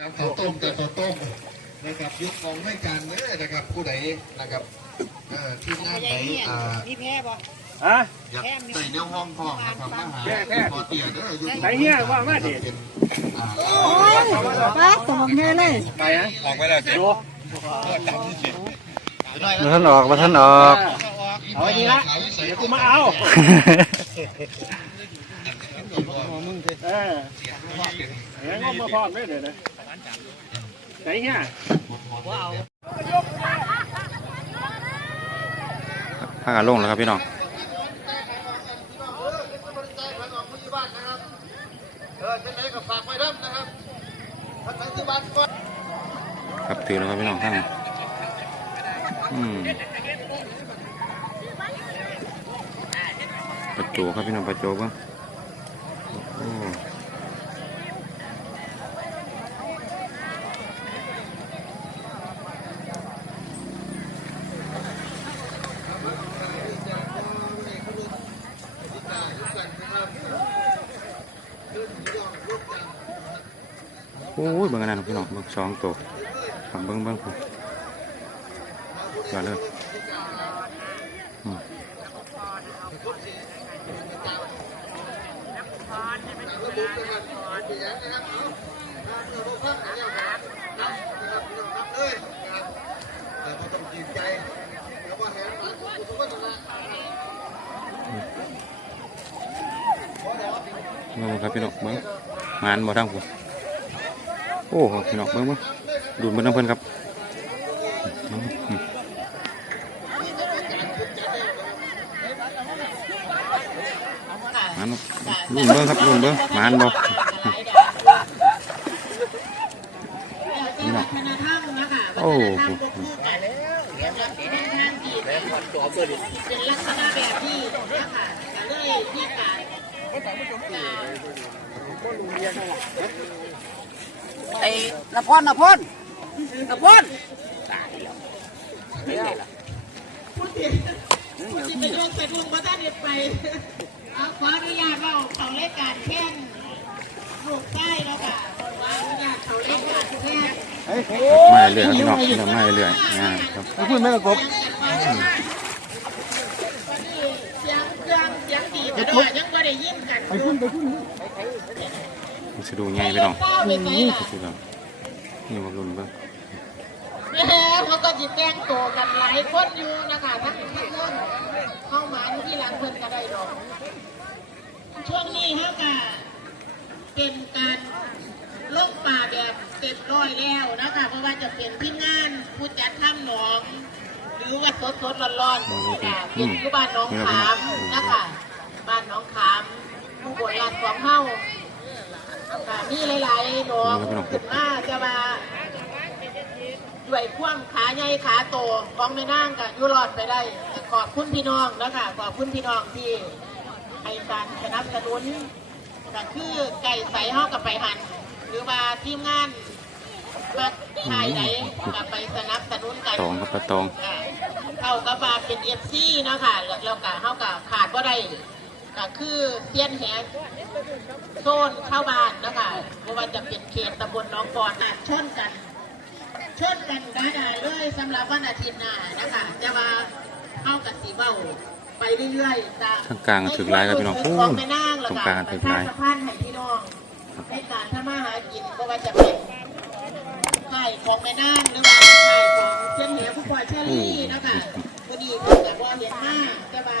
ครับข้าวต้มแต่ข้าวต้มนะครับยุคของให้การเนื้อนะครับผู้ใดนะครับเอ่อที่หน้าไหนอ่ามีแพ้บ่ฮะอยากใส่เนื้อห้องทองนะครับมาหาแค่แค่พอเตี๋ยเด้อยุคไหนเหี้ยว่ามาดิเป็นอ่าป้าสมแม่เลยไปฮะออกไปแล้วดูมาท่านออกมาท่านออกเอาไว้ดีละเดี๋ยวกูมาเอาเออเดี๋ยวงมมาพร้อมด้วยเดี๋ยวนะ ไหนเฮียพากันลงแล้วครับพี่น้องครับถือแล้วครับพี่น้องท่านอืมประโจครับพี่น้องประโจเบ้าง อ้โอ้ยเบิ่งอันนั้นพี่น้องเบิ่งสองตัวฝั่งเบิ่งเบิ่งผมอย่าเลยมเบิ่งครับพี่น้องเบิ่งงานบ่ทั้งผม โอ้พี่น้องเบิ่งเบิ่งดูดเบิ่งน้ำเพิ่นครับมันรุ่นเบิ่งครับรุ่นเบิ่งมานบ่พี่น้องโอ้โหเป็นลักษณะแบบที่นะคะก็เลยที่การ ไอ้ละพรละพรละพรที่ไปโยกไปบุญพระท่านไปเอาขออนุญาตเราเขาเล่นการแข่งลูกใต้แล้วค่ะขออนุญาตเขาเล่นการแข่งมาเรื่อยๆครับพี่น้องพี่น้องมาเรื่อยๆงานครับพูดไม่ละกบเสียงเครื่องเสียงดีแต่ด้วยยังไม่ได้ยินกันไปพุ่นไปพุ่น มันสิดูง่ายพี่น้องก้าวไปไหนล่ะพี่น้องนี่ว่ารุ่นเบิ่งแม่เขาก็จิแต่งตัวกันหลายคนอยู่นะคะทั้งทั้งเรื่องเข้ามาอยู่ที่หลังเพิ่นก็ได้ดอกช่วงนี้เขาก็เป็นการลงป่าแบบเต็มร้อยแล้วนะคะเพราะว่าจะเป็นทีมงานผู้จัดถ้ำหนองหรือว่าสดสดๆร้อนๆนะคะเป็นที่บ้านหน้องขามนะคะบ้านหน้องขามผู้บวชลานของเฮาค่ะ มีหลายๆหนองขึ้นมาจะมาด้วยพ่วงขาใหญ่ขาโตของแม่นางกับยุรอดไปได้ขอบคุณพี่น้องนะคะขอบคุณพี่น้องที่ให้การสนับสนุนก็คือไก่ใสเฮากับไปหัน หรือว่าทีมงานมาถ่ายไหนกับไปสนับสนุนกันตองครับปลาตองอ่าเข้ากับว่าเป็นเอฟซีเนาะค่ะแล้วแล้วก็เข้ากับขาดก็ได้ ก็คือเสี้ยนแหโซนเข้าบ้านเนาะคะเพราะว่าจะเป็นเขตตำบลหน้องบอนอะชนกันชนกันได้ได้เลยสำหรับวันอาทิตย์หน้านะคะจะมาเข้ากับสีเบ้าไปเรื่อยๆตามทางกลางก็ถึงหลายครับพี่น้องในส่วของแม่นางแล้วตรงก็กลางก็ปถึระงหชาลายสัมพันธ์ให้พี่น้องในการทำมาหากินก็ว่าจะเป็นค่ายของแม่นางหรือว่าค่ายของเชียนเหนือผู้ปล่อยเชอรี่นะคะวันนี้ก็แต่ว่าเห็นหน้าแต่ว่า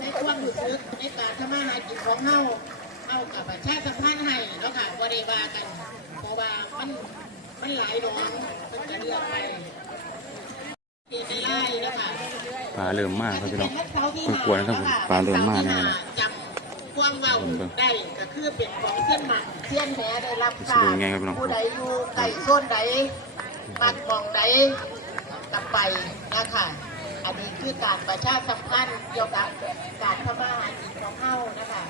ในความรู้สึก ในการทำมาหากินของเฮาเฮากับประชาสัมพันธ์ให้เนาะค่ะบ่ได้ว่ากันเพราะว่ามันมันหลายหนองมันจะเลือกไปที่ได้ไล่เนาะคะปลาเริ่มมากครับพี่น้องคนกลัวนะครับผมปลาเริ่มมากแน่เลยจำความเว้าได้ก็คือเป็นของเส้นหมักเส้นแหได้รับสะดวกไงครับพี่น้องผู้ใดอยู่ไก่โซนใดมักมองใดกลับไปนะคะ อันนี้คือการประชาสัมพันธ์เกี่ยวกับการทำมาหากินของเฮานะคะ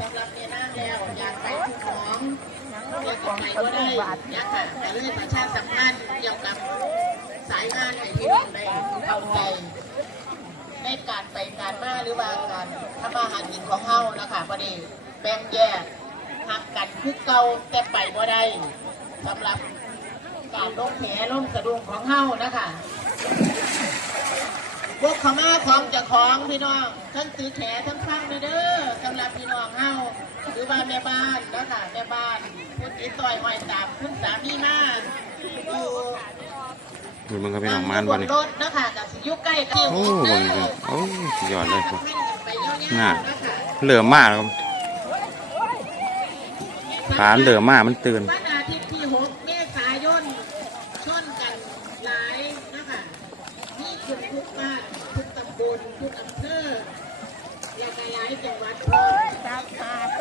สำหรับเมียน้ำแล้วอยากไปทุกของเรียกไปก็ได้นะคะแต่เรื่องประชาสัมพันธ์เกี่ยวกับสายงานให้พี่น้องได้เข้าใจในการไปการมาหรือว่าการทำมาหากินของเฮานะคะพอดีแบ่งแยกหักกันคือเก่าแต่ไปบ่ได้สำหรับการลงแหลงสะดุงของเฮานะคะ บกเขามาของเจะของพี่น้องทั้งซื้อแขทั้งฟังเด้อสำหรับพี่น้องเฮาหรือว่าแม่บ้านนะคะแม่บ้านคุณอีต่อยหอยตามคุณสามีมาอยู่ดูมันครับพี่น้องมานบ่นี่รถนะคะกับสิอยุใกล้ที่โอ้บ่นี่พี่น้องโอ้สุดยอดเลยครับไปยาวๆน่ะนะคะเหลือมากแล้วครับขาเหลือมากมันตื่น วันอาทิตย์ที่ 6 เมษายนชนกันหลายนะคะนี่ ทุกบ้านทุกตำบลทุกอำเภอและก็หลายจังหวัดพร้อม